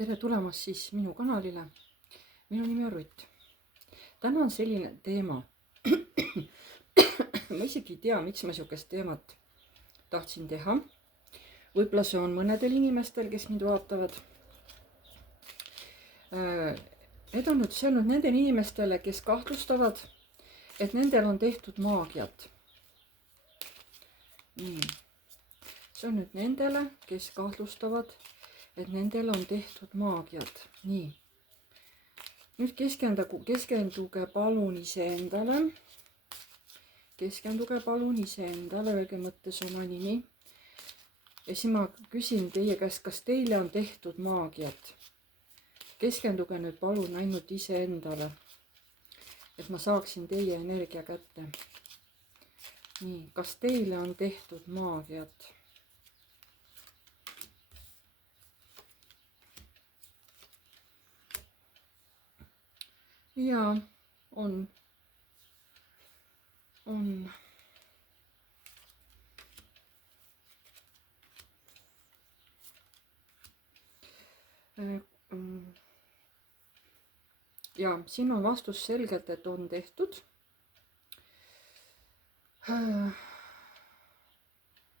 Tere tulemast siis minu kanalile. Minu nimi on Rutt. Täna on selline teema. Ma isegi ei tea, miks ma niisugust teemat tahtsin teha. Võib-olla see on mõnedel inimestel, kes mind vaatavad. See on nüüd nendele inimestele, kes kahtlustavad, et nendel on tehtud maagiat. Nii. See on nüüd nendele, kes kahtlustavad, et nendel on tehtud maagiat. Nii. Nüüd keskenduge palun iseendale. Keskenduge palun iseendale, öelge mõttes oma nimi. Ja siis ma küsin teie käest, kas teile on tehtud maagiat. Keskenduge nüüd palun ainult iseendale, et ma saaksin teie energia kätte. Nii, kas teile on tehtud maagiat? Jaa, on. Ja siin on vastus selgelt, et on tehtud.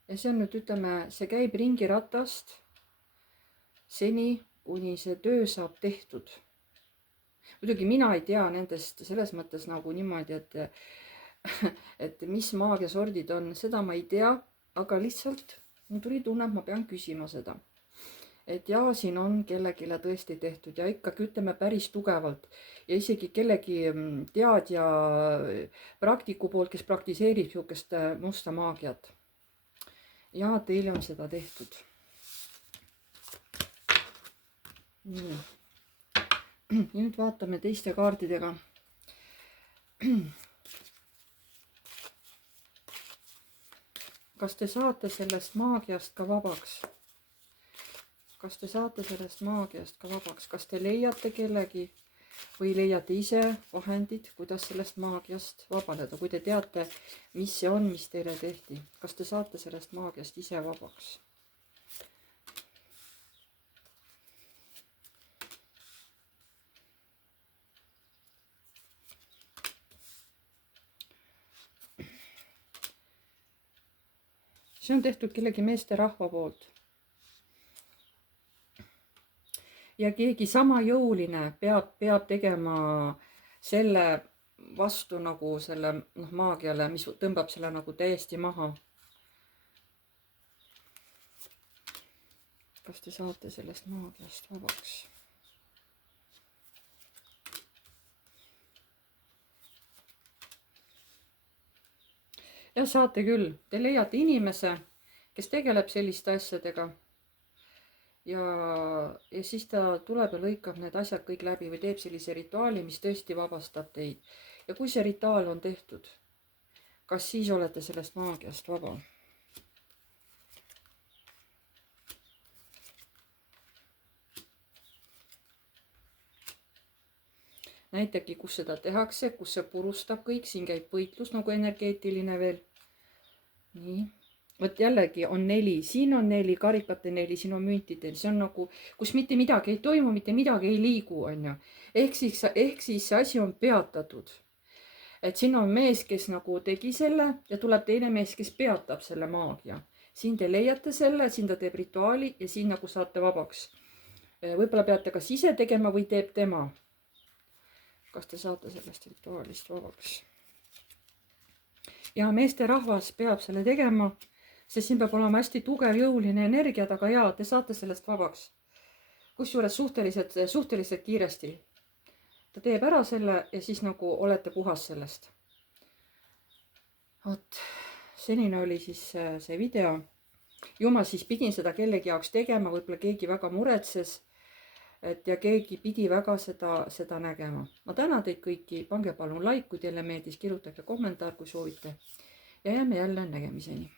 Ja see on nüüd, ütleme, see käib ringiratast seni, kuni see töö saab tehtud. Muidugi mina ei tea nendest selles mõttes nagu niimoodi, et mis maagiasordid on, seda ma ei tea, aga lihtsalt mul tuli tunne, et ma pean küsima seda. Et jaa, siin on kellegile tõesti tehtud ja ikkagi ütleme päris tugevalt ja isegi kellegi teadja praktiku poolt, kes praktiseerib niisugust musta maagiat. Ja teile on seda tehtud. Nii. Nüüd vaatame teiste kaardidega. Kas te saate sellest maagiast ka vabaks? Kas te saate sellest maagiast ka vabaks? Kas te leiate kellegi või leiate ise vahendid, kuidas sellest maagiast vabaneda? Kui te teate, mis see on, mis teile tehti, kas te saate sellest maagiast ise vabaks? See on tehtud kellegi meesterahva poolt. Ja keegi sama jõuline peab tegema selle vastu nagu selle maagiale, mis tõmbab selle nagu täiesti maha. Kas te saate sellest maagiast vabaks? Ja saate küll, te leiate inimese, kes tegeleb selliste asjadega ja siis ta tuleb ja lõikab need asjad kõik läbi või teeb sellise rituaali, mis tõesti vabastab teid. Ja kui see rituaal on tehtud, kas siis olete sellest maagiast vaba? Näitegi, kus seda tehakse, kus see purustab kõik, siin käib võitlus nagu energeetiline veel. Nii, võt jällegi on 4, siin on 4, karikate 4, siin on müntidel, see on nagu, kus mitte midagi ei toimu, mitte midagi ei liigu, on ju. Ehk siis see asi on peatatud. Et siin on mees, kes nagu tegi selle ja tuleb teine mees, kes peatab selle maagia. Siin te leiate selle, siin ta teeb rituaali ja siin nagu saate vabaks. Võib-olla peate kas ise tegema või teeb tema. Kas te saate sellest rituaalist vabaks? Ja meesterahvas peab selle tegema, sest siin peab olema hästi tugev jõuline energiat, aga jaa, te saate sellest vabaks. Kusjuures suhteliselt kiiresti. Ta teeb ära selle ja siis nagu olete puhas sellest. Vot, senine oli siis see video. Ju ma siis pidin seda kellegi jaoks tegema, võib-olla keegi väga muretses. Ja keegi pidi väga seda nägema. Ma tänan teid kõiki, pange palun like, kui teile meeldis, kirjutage kommentaar, kui soovite. Ja jääme jälle nägemiseni.